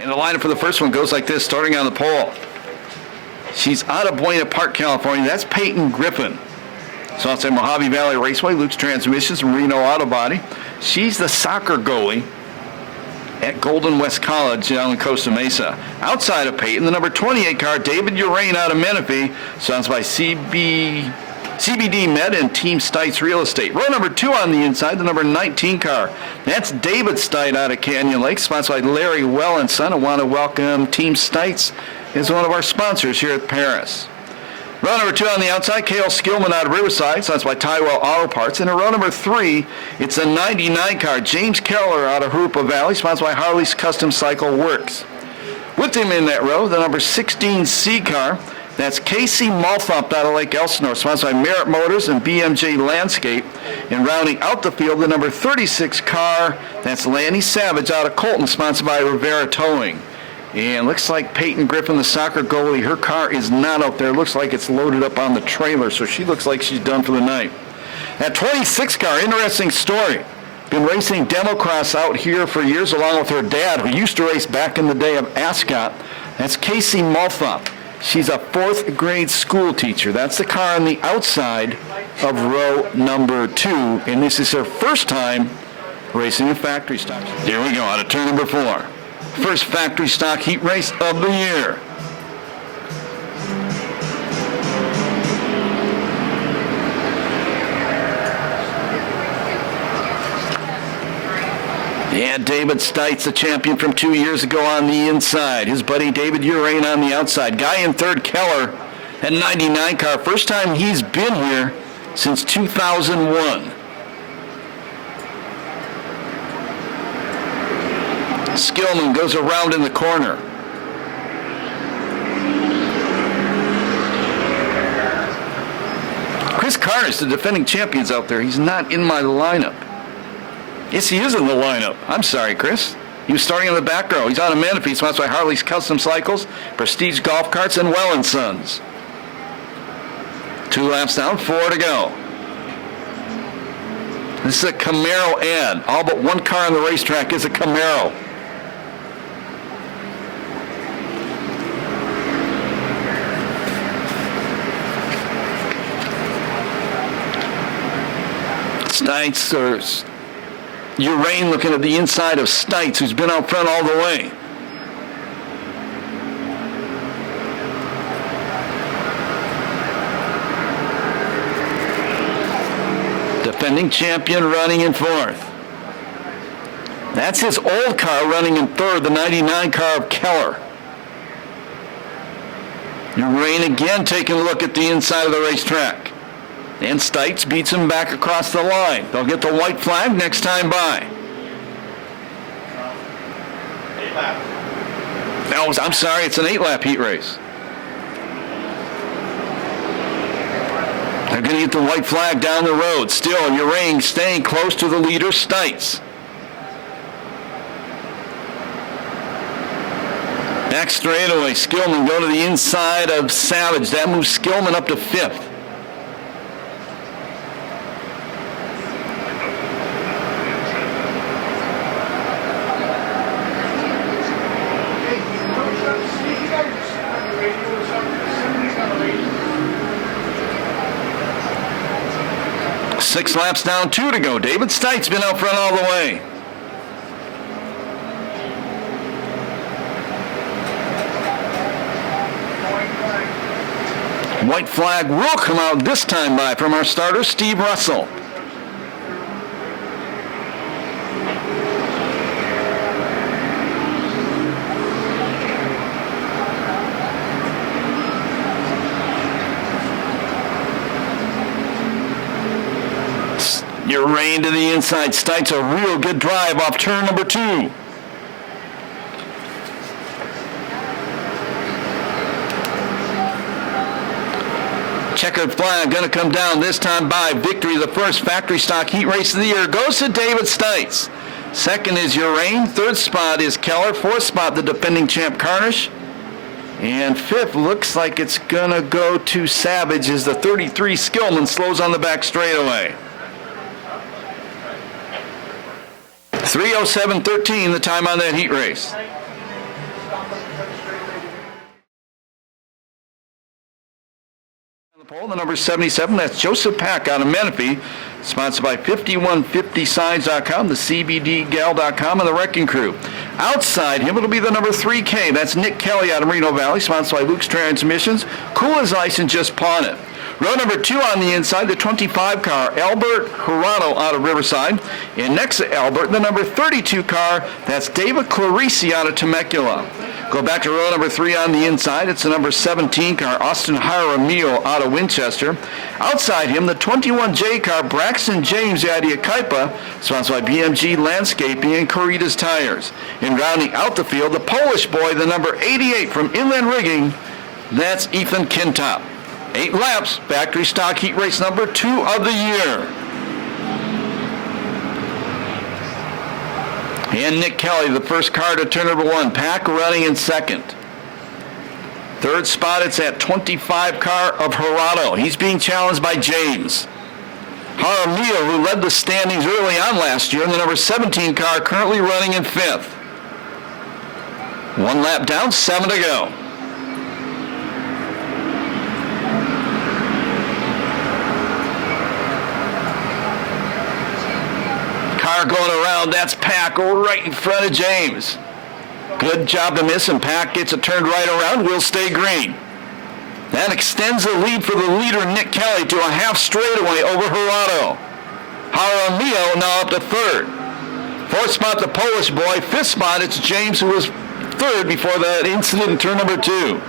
And the lineup for the first one goes like this, starting on the pole. She's out of Buena Park, California. That's Peyton Griffin. So it's at Mojave Valley Raceway, Luke's Transmissions, Reno Auto Body. She's the soccer goalie at Golden West College down in Costa Mesa. Outside of Peyton, the number 28 car, David Urain out of Menifee, sponsored by CBD Med and Team Stites Real Estate. Row number 2 on the inside, the number 19 car. That's David Stite out of Canyon Lake, sponsored by Larry Well and Son. I want to welcome Team Stites as one of our sponsors here at Perris. Row number 2 on the outside, Cale Skillman out of Riverside, sponsored by Tywell Auto Parts. And in row number 3, it's a 99 car, James Keller out of Jurupa Valley, sponsored by Harley's Custom Cycle Works. With him in that row, the number 16 C car, that's Casey Malthump out of Lake Elsinore, sponsored by Merritt Motors and BMJ Landscape. And rounding out the field, the number 36 car, that's Lanny Savage out of Colton, sponsored by Rivera Towing. And looks like Peyton Griffin, the soccer goalie, her car is not out there. Looks like it's loaded up on the trailer, so she looks like she's done for the night. That 26 car, interesting story. Been racing Democross out here for years along with her dad, who used to race back in the day of Ascot. That's Casey Malthump. She's a 4th grade school teacher. That's the car on the outside of row number 2, and this is her first time racing a factory stock. Here we go, out of turn number 4. First factory stock heat race of the year. Yeah, David Stites, the champion from 2 years ago on the inside. His buddy David Urain on the outside. Guy in third, Keller, at 99 car. First time he's been here since 2001. Skillman goes around in the corner. Chris Carnes, the defending champion's out there. He's not in my lineup. Yes, he is in the lineup. I'm sorry, Chris. He was starting in the back row. He's out of Menifee, sponsored by Harley's Custom Cycles, Prestige Golf Carts, and Well & Sons. 2 laps down, 4 to go. This is a Camaro ad. All but one car on the racetrack is a Camaro. Stites, or Urain looking at the inside of Stites, who's been out front all the way. Defending champion running in 4th. That's his old car running in 3rd, the 99 car of Keller. Urain again taking a look at the inside of the racetrack. And Stites beats him back across the line. They'll get the white flag next time by. No, I'm sorry, it's an 8-lap heat race. They're going to get the white flag down the road. Still, Urain staying close to the leader, Stites. Back straightaway, Skillman go to the inside of Savage. That moves Skillman up to 5th. Six laps down, 2 to go. David Stites been out front all the way. White flag will come out this time by from our starter, Steve Russell. Urain to the inside. Stites a real good drive off turn number 2. Checkered flag going to come down this time by. Victory, the first factory stock heat race of the year, goes to David Stites. Second is Urain. 3rd spot is Keller. 4th spot, the defending champ Carnish. And 5th looks like it's going to go to Savage as the 33 Skillman slows on the back straightaway. 3:07.13 the time on that heat race. The pole, the number 77, that's Joseph Pack out of Menifee, sponsored by 5150signs.com, the CBDgal.com, and the Wrecking Crew. Outside him, it'll be the number 3K, that's Nick Kelly out of Reno Valley, sponsored by Luke's Transmissions. Cool as ice and just pawn it. Row number 2 on the inside, the 25 car, Albert Hirano out of Riverside. And next to Albert, the number 32 car, that's David Clarisi out of Temecula. Go back to row number 3 on the inside. It's the number 17 car, Austin Jaramillo out of Winchester. Outside him, the 21J car, Braxton James out of Yakaipa, sponsored by BMG Landscaping and Corridas Tires. And rounding out the field, the Polish boy, the number 88 from Inland Rigging, that's Ethan Kintop. 8 laps, factory stock heat race number 2 of the year. And Nick Kelly, the first car to turn number 1. Pack running in second. Third spot, it's at 25 car of Hirano. He's being challenged by James. Jaramillo, who led the standings early on last year, and the number 17 car currently running in 5th. 1 lap down, 7 to go. Car going around, that's Pack right in front of James. Good job to miss him. Pack gets it turned right around, will stay green. That extends the lead for the leader, Nick Kelly, to a half straightaway over Hirano. Jaramillo now up to 3rd. 4th spot, the Polish boy. 5th spot, it's James, who was 3rd before that incident in turn number 2.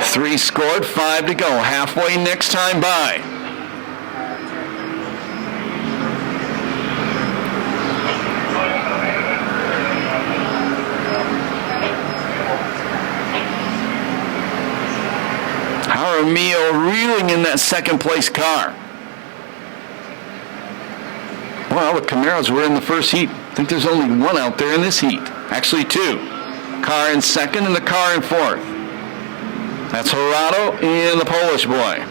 Three scored, 5 to go. Halfway next time by. Jaramillo reeling in that second place car. Well, the Camaros were in the first heat. I think there's only one out there in this heat. Actually 2. Car in second and the car in 4th. That's Hirano and the Polish boy.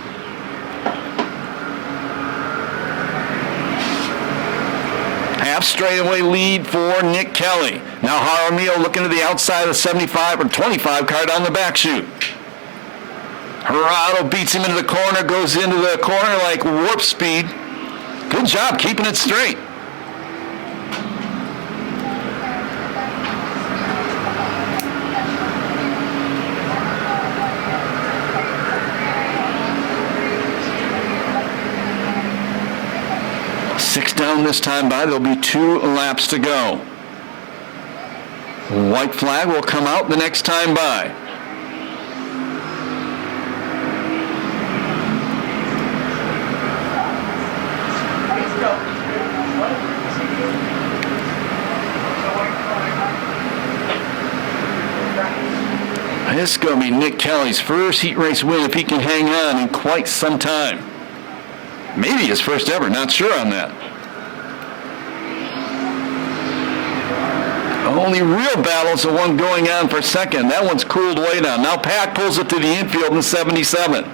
Half straightaway lead for Nick Kelly. Now Jaramillo looking to the outside of the 75 or 25 car down the back chute. Hirano beats him into the corner, goes into the corner like warp speed. Good job keeping it straight. Six down this time by. There'll be 2 laps to go. White flag will come out the next time by. This is going to be Nick Kelly's first heat race win if he can hang on in quite some time. Maybe his first ever, not sure on that. Only real battle's the one going on for second. That one's cooled way down. Now Pack pulls it to the infield in 77.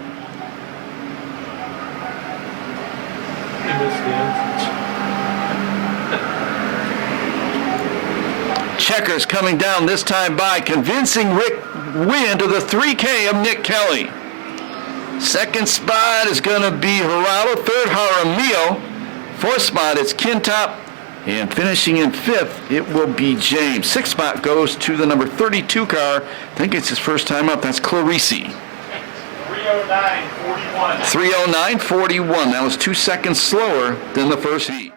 Checkers coming down this time by, convincing Rick Wynn to the 3K of Nick Kelly. Second spot is going to be Hirano. 3rd, Jaramillo. 4th spot, it's Kintop. And finishing in 5th, it will be James. 6th spot goes to the number 32 car. I think it's his first time up. That's Clarisi. 309.41. 309.41. That was 2 seconds slower than the first heat.